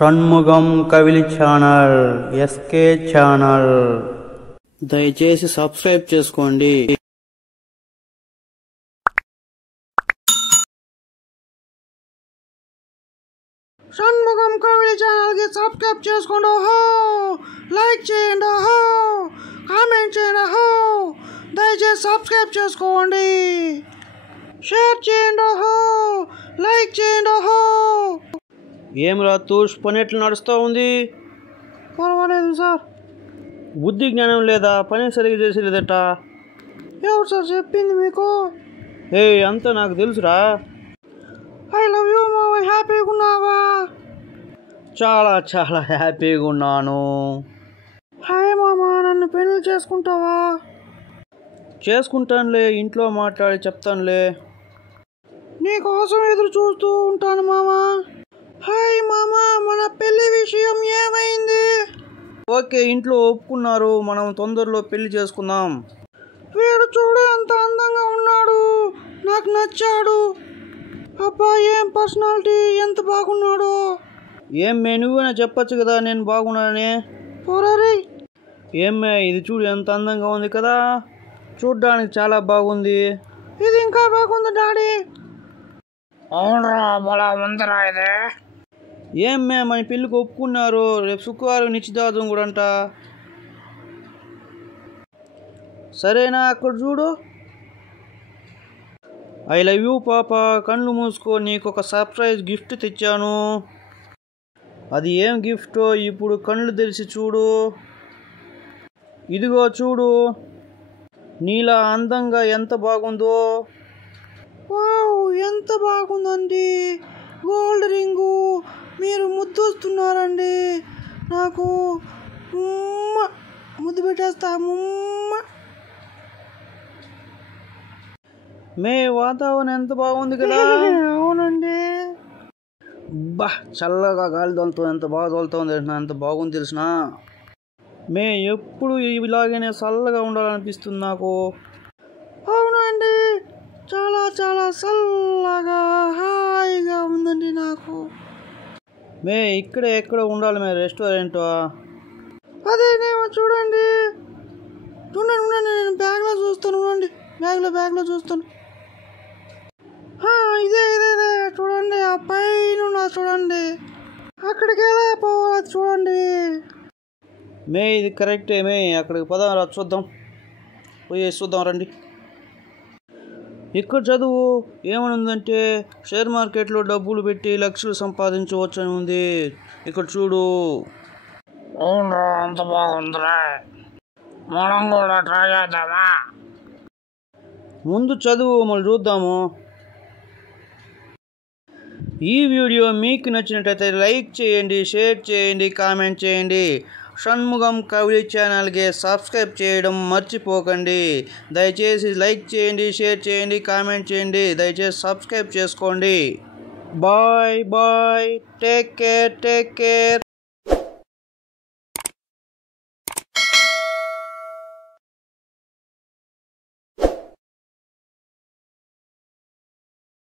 Shanmugam Kavili channel, SK channel. దయచేసి subscribe చేసుకోండి. Shanmugam Kavili channel కి సబ్స్క్రైబ్ చేసుకోండి. లైక్ చేయండి, కామెంట్ చేయండి, దయచేసి సబ్స్క్రైబ్ చేసుకోండి. షేర్ చేయండి, లైక్ చేయండి. ఏమిరా తూష్, పని ఎట్లా నడుస్తూ ఉంది? పర్వాలేదు సార్. బుద్ధి జ్ఞానం లేదా? పని సరిగ్గా చేసి లేదట. ఎవరు సార్ చెప్పింది మీకు? అంతా నాకు తెలుసురా. ఐ లవ్ యూ మామ. హ్యాపీగా ఉన్నావా? చాలా చాలా హ్యాపీగా ఉన్నాను. హాయ్ మామ, నన్ను పెళ్లి చేసుకుంటావా? చేసుకుంటానులే, ఇంట్లో మాట్లాడి చెప్తానులే. నీకోసం ఎదురు చూస్తూ ఉంటాను మామ. హాయ్ మామ, మన పెళ్లి విషయం ఏమైంది? ఓకే, ఇంట్లో ఒప్పుకున్నారు. మనం తొందరలో పెళ్లి చేసుకుందాం. వీడు చూడు ఎంత అందంగా ఉన్నాడు, నాకు నచ్చాడు. అబ్బా ఏం పర్సనాలిటీ, ఎంత బాగున్నాడు. ఏమ్మే, నువ్వేనా చెప్పచ్చు కదా నేను బాగున్నానని? పోరారి. ఏమ్మే, ఇది చూడు ఎంత అందంగా ఉంది కదా, చూడ్డానికి చాలా బాగుంది. ఇది ఇంకా బాగుంది డాడీ. అవునరా, బలా ఉందరా ఇది. ఏమ్మే, మన పెళ్ళికి ఒప్పుకున్నారు. రేపు శుక్రవారం నిశ్చితార్థం కూడా అంట. సరేనా? అక్కడ చూడు. ఐ లవ్ యూ పాప. కళ్ళు మూసుకో, నీకు ఒక సర్ప్రైజ్ గిఫ్ట్ తెచ్చాను. అది ఏం గిఫ్టో ఇప్పుడు కళ్ళు తెరిచి చూడు. ఇదిగో చూడు, నీలా అందంగా ఎంత బాగుందో. వావ్, ఎంత బాగుందండి. Gold ring. మీరు ముద్దు వస్తున్నారండి. నాకు ముద్దు పెట్టేస్తా. మే, వాతావరణం ఎంత బాగుంది కదా. అవునండి. బా, చల్లగా గాలి తోలుతుంది. ఎంత బాగా తోలుతుంది, ఎంత బాగుంది తెలిసిన. మే, ఎప్పుడు ఇలాగనే చల్లగా ఉండాలనిపిస్తుంది నాకు. అవునండి, చాలా చాలా చల్లగా హాయిగా ఉందండి నాకు. మే, ఇక్కడే ఎక్కడ ఉండాలి మే, రెస్టారెంట్? అదేనేమో చూడండి. ఉండండి, నేను బ్యాగ్లో చూస్తాను. ఉండండి, బ్యాగ్లో చూస్తాను. ఇదే చూడండి, ఆ పైన చూడండి. అక్కడికి ఎలా పోవాలి చూడండి. మే, ఇది కరెక్టే మే, అక్కడికి పదాం, చూద్దాం. పోయి చూద్దాం రండి. ఇక్కడ చదువు ఏమని ఉందంటే, షేర్ మార్కెట్లో డబ్బులు పెట్టి లక్షలు సంపాదించవచ్చు అని ఉంది. ఇక్కడ చూడు. అవునరా, అంత బాగుందిరా. మనం కూడా ట్రై చేద్దామా? ముందు చదువు, మళ్ళీ చూద్దాము. ఈ వీడియో మీకు నచ్చినట్టయితే లైక్ చేయండి, షేర్ చేయండి, కామెంట్ చేయండి. షణ్ముగం కవిలి ఛానల్కి సబ్స్క్రైబ్ చేయడం మర్చిపోకండి. దయచేసి లైక్ చేయండి, షేర్ చేయండి, కామెంట్ చేయండి. దయచేసి సబ్స్క్రైబ్ చేసుకోండి. Bye bye. Take care.